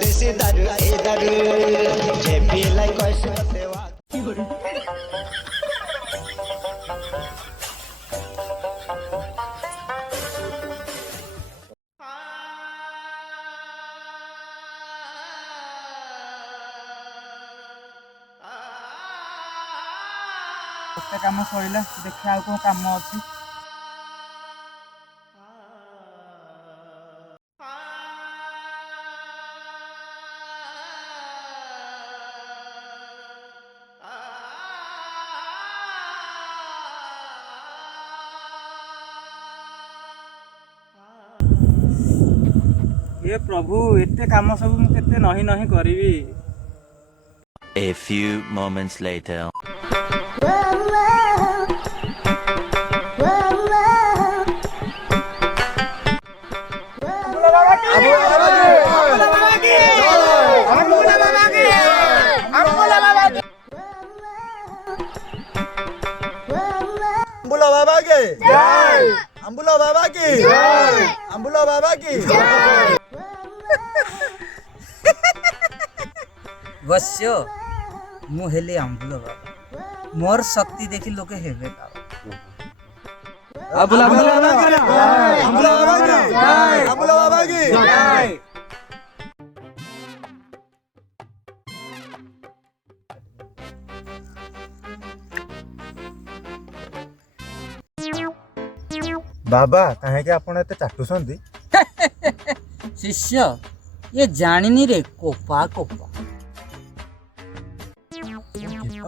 देसी दारू ए दारू जे पीलाई कैसे देवा काम सरिला देखा आ काम अच्छी ये प्रभु एते काम सब मु केते नहीं नहीं करिवी। A few moments later. अंबुला बाबा के जय, अंबुला बाबा की जय, अंबुला बाबा की जय। वश्य मु हेले अंबुला बाबा मोर शक्ति देखि लोके हेबे का अंबुला बाबा की जय, अंबुला बाबा की जय, अंबुला बाबा की जय। बाबा कहे कि आपण एते चाटुसंदी शिष्य ये जानिनी रे कोपा कोपा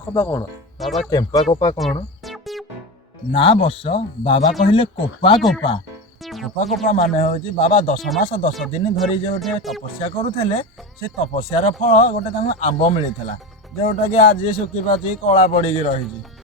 कोपा कोन बाबा केम्पा कोपा कोन ना बस बाबा कहले कोपा कोपा कोपा कोपा माने होची बाबा 10 मास 10 दिन धरी जे गोटे तपस्या करूथले से तपस्यार फल गोटे तांको आंब मिलिथला जोटा कि आज सुखी पाची कला पड़ी रही।